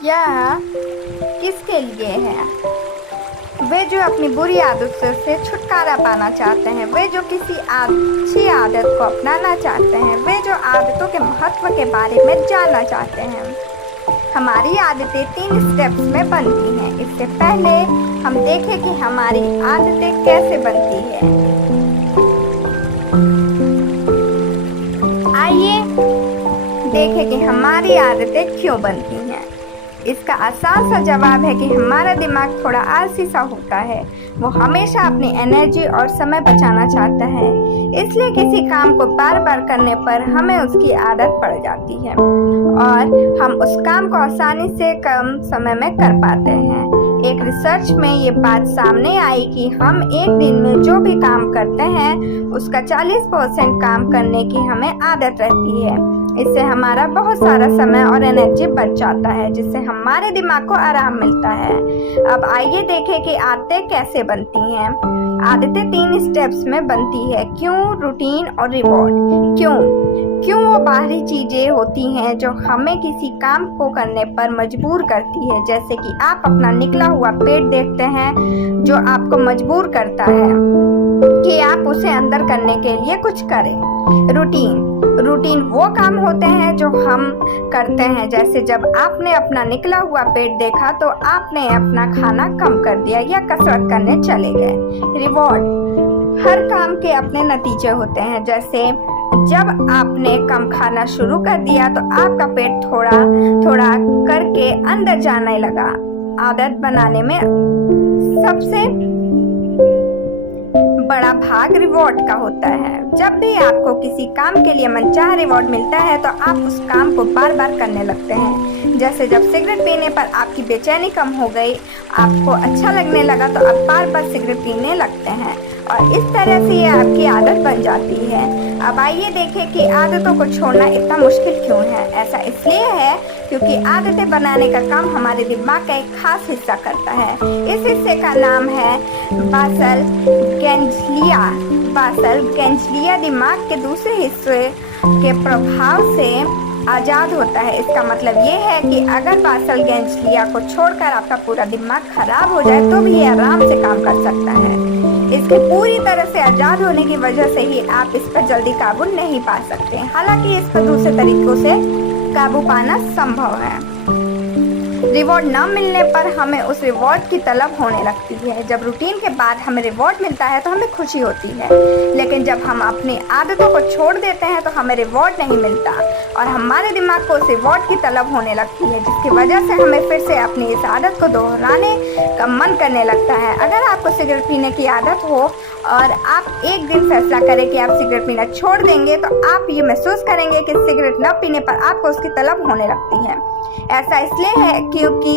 यह किसके लिए है? वे जो अपनी बुरी आदतों से छुटकारा पाना चाहते हैं, वे जो किसी अच्छी आदत को अपनाना चाहते हैं, वे जो आदतों के महत्व के बारे में जानना चाहते हैं। हमारी आदतें 3 स्टेप्स में बनती हैं। इससे पहले हम देखें कि हमारी आदतें कैसे बनती है। आइए देखें कि हमारी आदतें क्यों बनती हैं। इसका आसान सा जवाब है कि हमारा दिमाग थोड़ा आलसी सा होता है। वो हमेशा अपनी एनर्जी और समय बचाना चाहता है, इसलिए किसी काम को बार बार करने पर हमें उसकी आदत पड़ जाती है और हम उस काम को आसानी से कम समय में कर पाते हैं। एक रिसर्च में ये बात सामने आई कि हम एक दिन में जो भी काम करते हैं उसका 40% काम करने की हमें आदत रहती है। इससे हमारा बहुत सारा समय और एनर्जी बच जाता है, जिससे हमारे दिमाग को आराम मिलता है। अब आइए देखें कि आदतें कैसे बनती हैं। आदतें 3 स्टेप्स में बनती है: क्यों, रूटीन और रिवॉर्ड। क्यों वो बाहरी चीजें होती हैं जो हमें किसी काम को करने पर मजबूर करती है, जैसे कि आप अपना निकला हुआ पेट देखते हैं जो आपको मजबूर करता है कि आप उसे अंदर करने के लिए कुछ करें। रूटीन वो काम होते हैं जो हम करते हैं, जैसे जब आपने अपना निकला हुआ पेट देखा तो आपने अपना खाना कम कर दिया या कसरत करने चले गए। रिवॉर्ड हर काम के अपने नतीजे होते हैं, जैसे जब आपने कम खाना शुरू कर दिया तो आपका पेट थोड़ा थोड़ा करके अंदर जाने लगा। आदत बनाने में सबसे बड़ा भाग रिवॉर्ड का होता है। जब भी आपको किसी काम के लिए मनचाहा रिवॉर्ड मिलता है तो आप उस काम को बार बार करने लगते हैं। जैसे जब सिगरेट पीने पर आपकी बेचैनी कम हो गई, आपको अच्छा लगने लगा तो आप बार बार सिगरेट पीने लगते हैं और इस तरह से ये आपकी आदत बन जाती है। अब आइए देखें कि आदतों को छोड़ना इतना मुश्किल क्यों है। ऐसा इसलिए है क्योंकि आदतें बनाने का काम हमारे दिमाग का एक खास हिस्सा करता है। इस हिस्से का नाम है बासल गैंग्लिया। दिमाग के दूसरे हिस्से के प्रभाव से आजाद होता है। इसका मतलब ये है कि अगर बासल गैंग्लिया को छोड़कर आपका पूरा दिमाग खराब हो जाए तो भी ये आराम से काम कर सकता है। इसके पूरी तरह से आजाद होने की वजह से ही आप इस पर जल्दी काबू नहीं पा सकते। हालांकि इस पर दूसरे तरीकों से काबू पाना संभव है। रिवॉर्ड न मिलने पर हमें उस रिवॉर्ड की तलब होने लगती है। जब रूटीन के बाद हमें रिवॉर्ड मिलता है तो हमें खुशी होती है, लेकिन जब हम अपनी आदतों को छोड़ देते हैं तो हमें रिवॉर्ड नहीं मिलता और हमारे दिमाग को उस रिवॉर्ड की तलब होने लगती है, जिसकी वजह से हमें फिर से अपनी इस आदत को दोहराने का मन करने लगता है। अगर आपको सिगरेट पीने की आदत हो और आप एक दिन फैसला करें कि आप सिगरेट पीना छोड़ देंगे तो आप ये महसूस करेंगे कि सिगरेट न पीने पर आपको उसकी तलब होने लगती है। ऐसा इसलिए है क्योंकि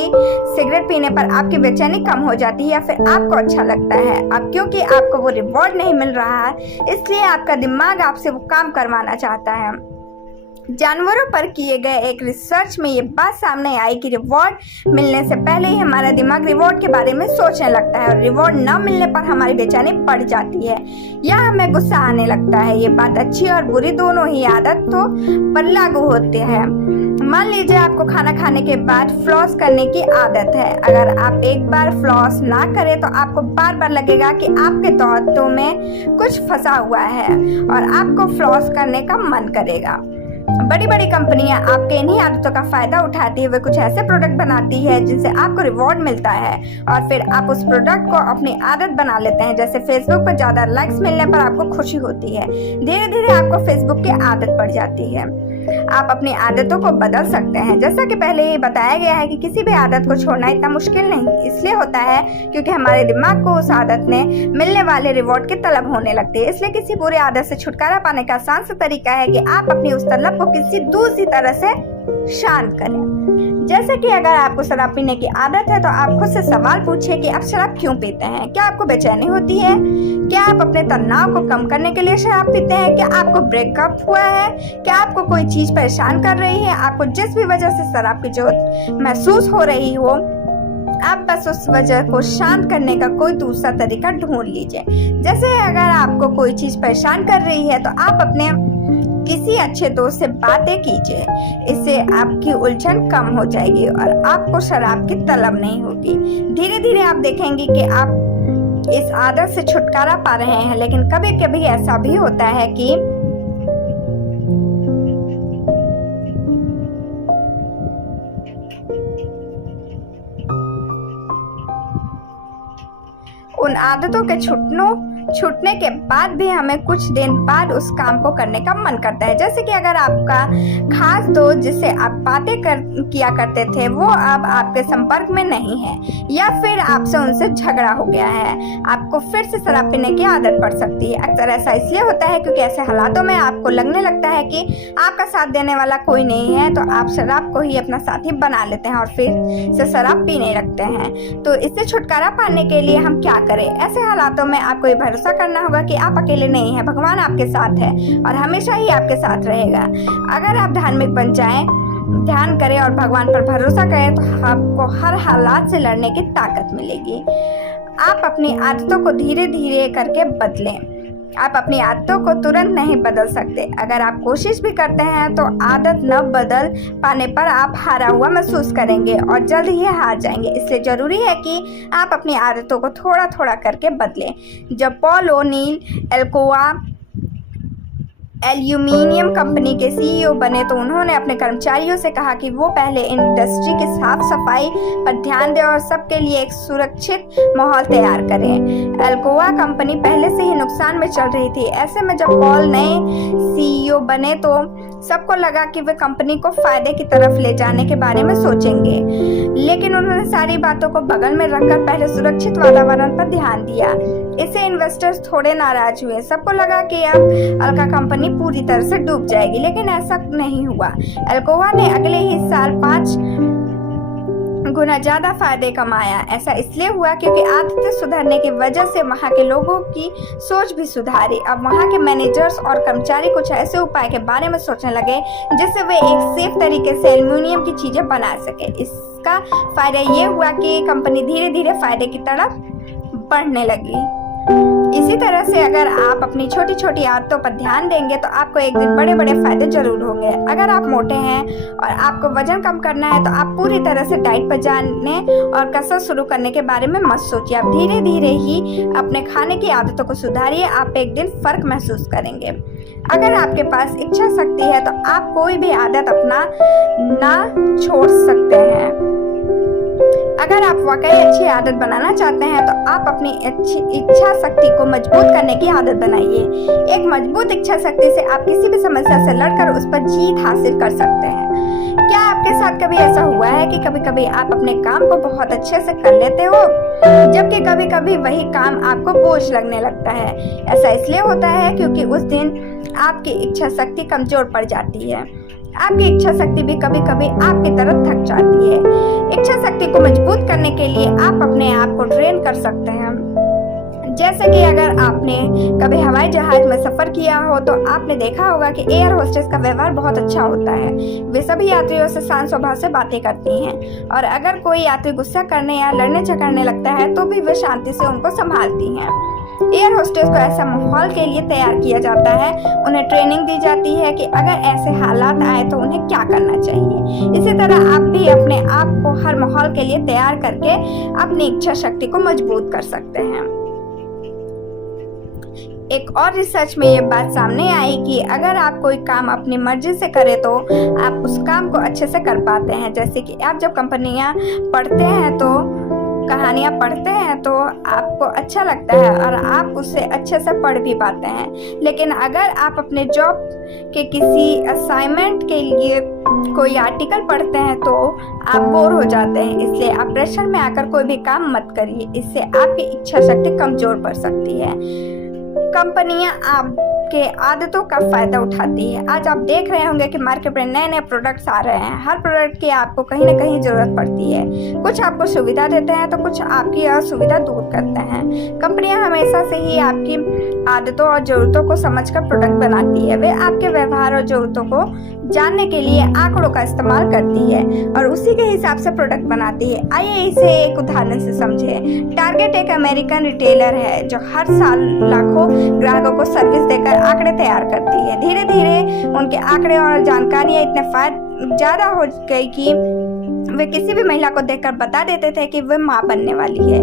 सिगरेट पीने पर आपकी बेचैनी कम हो जाती है या फिर आपको अच्छा लगता है। अब क्योंकि आपको वो रिवॉर्ड नहीं मिल रहा है, इसलिए आपका दिमाग आपसे वो काम करवाना चाहता है। जानवरों पर किए गए एक रिसर्च में ये बात सामने आई कि रिवॉर्ड मिलने से पहले ही हमारा दिमाग रिवॉर्ड के बारे में सोचने लगता है और रिवॉर्ड न मिलने पर हमारी बेचैनी बढ़ जाती है या हमें गुस्सा आने लगता है। ये बात अच्छी और बुरी दोनों ही आदतों पर लागू होती है। मान लीजिए आपको खाना खाने के बाद फ्लॉस करने की आदत है। अगर आप एक बार फ्लॉस ना करें तो आपको बार बार लगेगा कि आपके दांतों में कुछ फंसा हुआ है और आपको फ्लॉस करने का मन करेगा। बड़ी बड़ी कंपनियां आपके इन्हीं आदतों का फायदा उठाती हुए कुछ ऐसे प्रोडक्ट बनाती है जिनसे आपको रिवॉर्ड मिलता है और फिर आप उस प्रोडक्ट को अपनी आदत बना लेते हैं। जैसे फेसबुक पर ज्यादा लाइक्स मिलने पर आपको खुशी होती है। धीरे धीरे आपको फेसबुक की आदत पड़ जाती है। आप अपनी आदतों को बदल सकते हैं। जैसा कि पहले ही बताया गया है कि किसी भी आदत को छोड़ना इतना मुश्किल नहीं इसलिए होता है क्योंकि हमारे दिमाग को उस आदत में मिलने वाले रिवॉर्ड की तलब होने लगती है। इसलिए किसी बुरी आदत से छुटकारा पाने का आसान सा तरीका है कि आप अपनी उस तलब को किसी दूसरी तरह से शांत करें। जैसे कि अगर आपको शराब पीने की आदत है तो आप खुद से सवाल पूछिए कि आप शराब क्यों पीते हैं। क्या आपको बेचैनी होती है? क्या आप अपने तनाव को कम करने के लिए शराब पीते हैं? क्या आपको ब्रेकअप हुआ है? क्या आपको कोई चीज परेशान कर रही है? आपको जिस भी वजह से शराब की जरूरत महसूस हो रही हो, आप बस उस वजह को शांत करने का कोई दूसरा तरीका ढूंढ लीजिए। जैसे अगर आपको कोई चीज परेशान कर रही है तो आप अपने किसी अच्छे दोस्त से बातें कीजिए, इससे आपकी उलझन कम हो जाएगी और आपको शराब की तलब नहीं होगी। धीरे धीरे आप देखेंगे कि आप इस आदत से छुटकारा पा रहे हैं। लेकिन कभी कभी ऐसा भी होता है कि उन आदतों के छूटने के बाद भी हमें कुछ दिन बाद उस काम को करने का मन करता है। जैसे कि अगर आपका खास दोस्त जिससे आप बातें किया करते थे वो अब आपके संपर्क में नहीं है, या फिर आपसे उनसे झगड़ा हो गया है, आपको फिर से शराब पीने की आदत पड़ सकती है। अक्सर ऐसा इसलिए होता है क्योंकि ऐसे हालातों में आपको लगने लगता है कि आपका साथ देने वाला कोई नहीं है, तो आप शराब को ही अपना साथी बना लेते हैं और फिर से शराब पीने लगते हैं। तो इससे छुटकारा पाने के लिए हम क्या करें? ऐसे हालातों में आपको ये भरोसा करना होगा कि आप अकेले नहीं हैं, भगवान आपके साथ है और हमेशा ही आपके साथ रहेगा। अगर आप धार्मिक बन जाएं, ध्यान करें और भगवान पर भरोसा करें, तो आपको हर हालात से लड़ने की ताकत मिलेगी। आप अपनी आदतों को धीरे धीरे करके बदलें। आप अपनी आदतों को तुरंत नहीं बदल सकते। अगर आप कोशिश भी करते हैं तो आदत न बदल पाने पर आप हारा हुआ महसूस करेंगे और जल्द ही हार जाएंगे। इसलिए ज़रूरी है कि आप अपनी आदतों को थोड़ा थोड़ा करके बदलें। जब Paul O'Neill Alcoa aluminium company के सीईओ बने तो उन्होंने अपने कर्मचारियों से कहा कि वो पहले इंडस्ट्री की साफ सफाई पर ध्यान दें और सबके लिए एक सुरक्षित माहौल तैयार करें। अल्कोआ कंपनी पहले से ही नुकसान में चल रही थी। ऐसे में जब पॉल नए सीईओ बने तो सबको लगा कि वे कंपनी को फायदे की तरफ ले जाने के बारे में सोचेंगे, लेकिन उन्होंने सारी बातों को बगल में रखकर पहले सुरक्षित वातावरण पर ध्यान दिया। इससे इन्वेस्टर्स थोड़े नाराज हुए। सबको लगा कि अब अल्का कंपनी पूरी तरह से डूब जाएगी, लेकिन ऐसा नहीं हुआ। अल्कोआ ने अगले ही साल 5 गुना ज्यादा फायदे कमाया। ऐसा इसलिए हुआ क्योंकि आदतें सुधरने की वजह से वहां के लोगों की सोच भी सुधारी। अब वहां के मैनेजर्स और कर्मचारी कुछ ऐसे उपाय के बारे में सोचने लगे जिससे वे एक सेफ तरीके से एल्युमिनियम की चीजें बना सके। इसका फायदा ये हुआ कि कंपनी धीरे धीरे फायदे की तरफ बढ़ने लगी। इसी तरह से अगर आप अपनी छोटी छोटी आदतों पर ध्यान देंगे तो आपको एक दिन बड़े बड़े फायदे जरूर होंगे। अगर आप मोटे हैं और आपको वजन कम करना है तो आप पूरी तरह से डाइट पर जाने और कसरत शुरू करने के बारे में मत सोचिए। आप धीरे धीरे ही अपने खाने की आदतों को सुधारिए। आप एक दिन फर्क महसूस करेंगे। अगर आपके पास इच्छा शक्ति है तो आप कोई भी आदत अपना ना छोड़ सकते हैं। अगर आप वाकई अच्छी आदत बनाना चाहते हैं तो आप अपनी अच्छी इच्छा शक्ति को मजबूत करने की आदत बनाइए। एक मजबूत इच्छा शक्ति से आप किसी भी समस्या से लड़कर उस पर जीत हासिल कर सकते हैं। क्या आपके साथ कभी ऐसा हुआ है कि कभी कभी आप अपने काम को बहुत अच्छे से कर लेते हो, जबकि कभी कभी वही काम आपको बोझ लगने लगता है? ऐसा इसलिए होता है क्योंकि उस दिन आपकी इच्छा शक्ति कमजोर पड़ जाती है। आपकी इच्छा शक्ति भी कभी कभी आपकी तरफ थक जाती है। इच्छा शक्ति को मजबूत करने के लिए आप अपने आप को ट्रेन कर सकते हैं। जैसे कि अगर आपने कभी हवाई जहाज में सफर किया हो तो आपने देखा होगा कि एयर होस्टेस का व्यवहार बहुत अच्छा होता है। वे सभी यात्रियों से शांत स्वभाव से बातें करती हैं और अगर कोई यात्री गुस्सा करने या लड़ने झगड़ने लगता है तो भी वे शांति से उनको संभालती हैं। एयर होस्टेस को ऐसा माहौल के लिए तैयार किया जाता है। उन्हें ट्रेनिंग दी जाती है कि अगर ऐसे हालात आए तो उन्हें क्या करना चाहिए। इसी तरह आप भी अपने आप को हर माहौल के लिए तैयार करके अपनी इच्छा शक्ति को मजबूत कर सकते हैं। एक और रिसर्च में ये बात सामने आई कि अगर आप कोई काम अपनी मर्जी से करें तो आप उस काम को अच्छे से कर पाते हैं। जैसे कि आप जब कहानियाँ पढ़ते हैं तो आपको अच्छा लगता है और आप उससे अच्छे से पढ़ भी पाते हैं। लेकिन अगर आप अपने जॉब के किसी असाइनमेंट के लिए कोई आर्टिकल पढ़ते हैं तो आप बोर हो जाते हैं। इसलिए आप प्रेशर में आकर कोई भी काम मत करिए, इससे आपकी इच्छा शक्ति कमजोर पड़ सकती है। कंपनियां आपके आदतों का फायदा उठाती है। आज आप देख रहे होंगे कि मार्केट में नए नए प्रोडक्ट्स आ रहे हैं। हर प्रोडक्ट की आपको कहीं ना कहीं जरूरत पड़ती है। कुछ आपको सुविधा देते हैं तो कुछ आपकी असुविधा दूर करते हैं। कंपनियां हमेशा से ही आपकी आदतों और जरूरतों को समझकर प्रोडक्ट बनाती है। वे आपके व्यवहार और जरूरतों को जानने के लिए आंकड़ों का इस्तेमाल करती है और उसी के हिसाब से प्रोडक्ट बनाती है। आइए इसे एक उदाहरण से समझें। टारगेट एक अमेरिकन रिटेलर है जो हर साल लाखों ग्राहकों को सर्विस देकर आंकड़े तैयार करती है। धीरे धीरे उनके आंकड़े और जानकारियां इतने ज़्यादा हो गई कि वे किसी भी महिला को देखकर बता देते थे कि वह माँ बनने वाली है।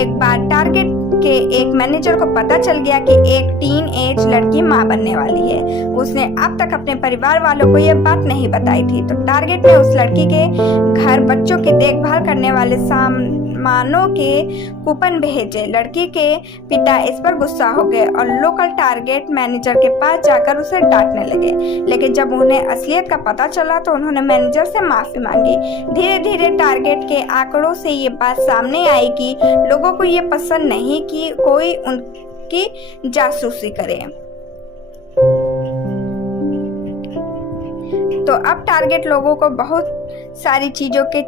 एक बार टारगेट के एक मैनेजर को पता चल गया कि एक टीन एज लड़की माँ बनने वाली है। उसने अब तक अपने परिवार वालों को यह बात नहीं बताई थी। तो टारगेट ने उस लड़की के घर बच्चों की देखभाल करने वाले सामानों के कूपन भेजे। लड़की के पिता इस पर गुस्सा हो गए और लोकल टारगेट मैनेजर के पास जाकर उसे डांटने लगे। लेकिन जब उन्हें असलियत का पता चला तो उन्होंने मैनेजर से माफी मांगी। धीरे धीरे टारगेट के आंकड़ों से ये बात सामने आई कि लोगों को ये पसंद नहीं कि कोई उनकी जासूसी करे। तो अब टारगेट लोगों को बहुत सारी चीजों के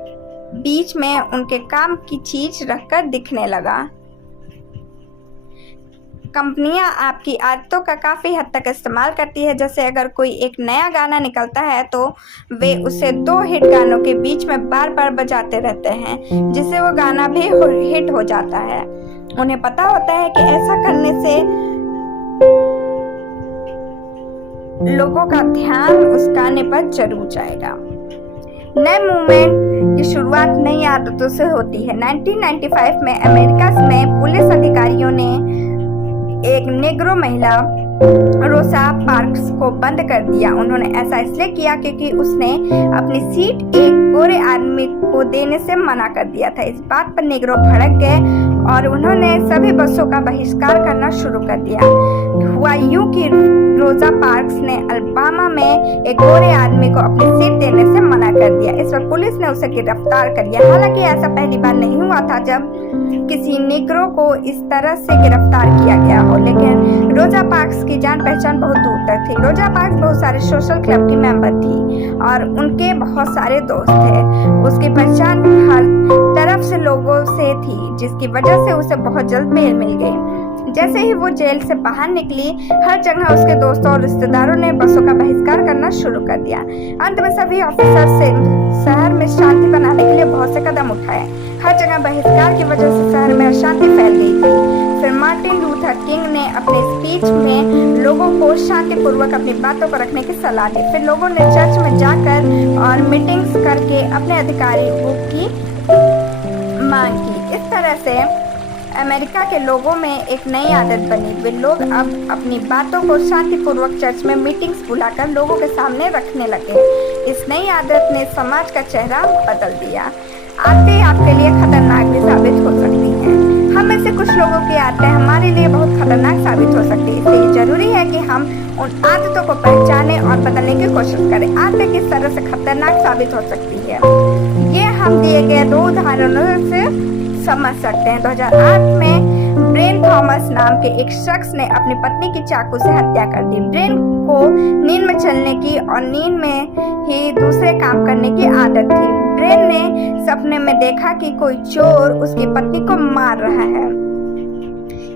बीच में उनके काम की चीज रखकर दिखने लगा। कंपनियां आपकी आदतों का काफ़ी हद तक इस्तेमाल करती है। जैसे अगर कोई एक नया गाना निकलता है तो वे उसे 2 हिट गानों के बीच में बार बार बजाते रहते हैं, जिससे वो गाना भी हिट हो जाता है। उन्हें पता होता है कि ऐसा करने से लोगों का ध्यान उस गाने पर जरूर जाएगा। नए मूवमेंट की शुरुआत नई आदतों से होती है। 1995 में अमेरिका में पुलिस अधिकारियों ने एक नेग्रो महिला रोसा पार्क्स को बंद कर दिया। उन्होंने ऐसा इसलिए किया क्योंकि उसने अपनी सीट एक गोरे आदमी को देने से मना कर दिया था। इस बात पर नेग्रो भड़क गए और उन्होंने सभी बसों का बहिष्कार करना शुरू कर दिया। हुआ यूं कि रोसा पार्क्स ने अल्बामा में एक गोरे आदमी को अपनी सीट देने से मना कर दिया। इस पर पुलिस ने उसे गिरफ्तार कर लिया। हालांकि ऐसा पहली बार नहीं हुआ था जब किसी निग्रो को इस तरह से गिरफ्तार किया गया हो, लेकिन रोसा पार्क्स की जान पहचान बहुत दूर तक थी। रोसा पार्क्स बहुत सारे सोशल क्लब की मेंबर थी और उनके बहुत सारे दोस्त थे। उसकी पहचान हर तरफ से लोगों से थी, जिसकी वजह से उसे बहुत जल्द बेल मिल गई। जैसे ही वो जेल से बाहर निकली, हर जगह उसके दोस्तों और रिश्तेदारों ने बसों का बहिष्कार करना शुरू कर दिया। अंत में सभी ऑफिसर से शहर में शांति बनाने के लिए बहुत से कदम उठाए। हर जगह बहिष्कार की वजह से शहर में अशांति फैल गई थी। फिर मार्टिन लूथर किंग ने अपने स्पीच में लोगों को शांतिपूर्वक अपनी बातों को रखने की सलाह दी। फिर लोगों ने चर्च में जाकर और मीटिंग्स करके अपने अधिकारों की मांग की। इस तरह से अमेरिका के लोगों में एक नई आदत बनी। वे लोग अब अपनी बातों को शांतिपूर्वक चर्च में मीटिंग्स बुलाकर लोगों के सामने रखने लगे। इस नई आदत ने समाज का चेहरा बदल दिया। आदतें आपके लिए खतरनाक भी साबित हो सकती हैं। हम में से कुछ लोगों की आदतें हमारे लिए बहुत खतरनाक साबित हो सकती है, इसलिए जरूरी है कि हम उन आदतों को पहचानें और बदलने की कोशिश करें। आदतें किस तरह से खतरनाक साबित हो सकती है, ये हम दिए गए 2 उदाहरणों से समझ सकते हैं। 2008 में ब्रेन थॉमस नाम के एक शख्स ने अपनी पत्नी की चाकू से हत्या कर दी। ब्रेन को नींद में चलने की और नींद में ही दूसरे काम करने की आदत थी। ब्रेन ने सपने में देखा कि कोई चोर उसकी पत्नी को मार रहा है,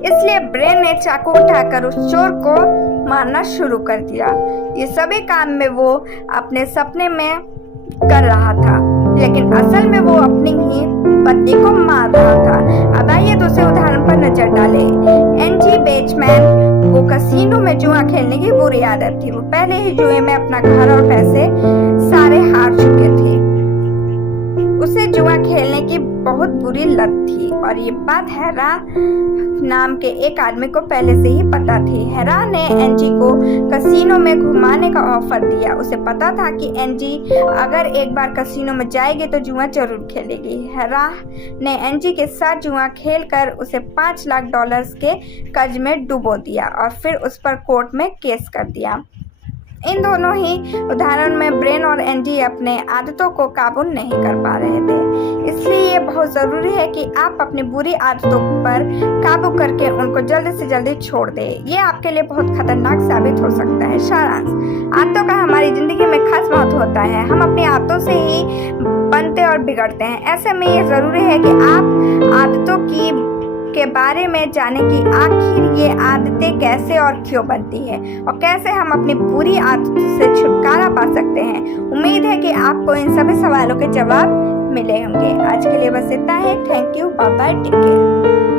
इसलिए ब्रेन ने चाकू उठाकर उस चोर को मारना शुरू कर दिया। ये सभी काम में वो अपने सपने में कर रहा था, लेकिन असल में वो अपनी ही पत्नी को मार रहा था। अब आइए दूसरे उदाहरण पर नजर डालें। एनजी बेचमैन को कसीनो में जुआ खेलने की बुरी आदत थी। वो पहले ही जुए में अपना घर और पैसे सारे हार चुके थे। उसे जुआ खेलने की बहुत बुरी लत थी और ये बात हेरा नाम के एक आदमी को पहले से ही पता थी। हेरा ने एनजी को कसीनो में घुमाने का ऑफर दिया। उसे पता था कि एनजी अगर एक बार कसीनो में जाएगी तो जुआ जरूर खेलेगी। हेरा ने एनजी के साथ जुआ खेलकर उसे $5 लाख के कर्ज में डुबो दिया और फिर उस पर कोर्ट में केस कर दिया। इन दोनों ही उदाहरण में ब्रेन और एनजी अपने आदतों को काबू नहीं कर पा रहे थे। इसलिए ये बहुत ज़रूरी है कि आप अपनी बुरी आदतों पर काबू करके उनको जल्दी से जल्दी छोड़ दें। ये आपके लिए बहुत खतरनाक साबित हो सकता है। सारांश, आदतों का हमारी ज़िंदगी में खास महत्व होता है। हम अपनी आदतों से ही बनते और बिगड़ते हैं। ऐसे में ये ज़रूरी है कि आप आदतों के बारे में जाने कि आखिर ये आदतें कैसे और क्यों बनती है और कैसे हम अपनी बुरी आदतों से छुटकारा पा सकते हैं। उम्मीद है कि आपको इन सभी सवालों के जवाब मिले होंगे। आज के लिए बस इतना है। Thank you, bye bye, take care.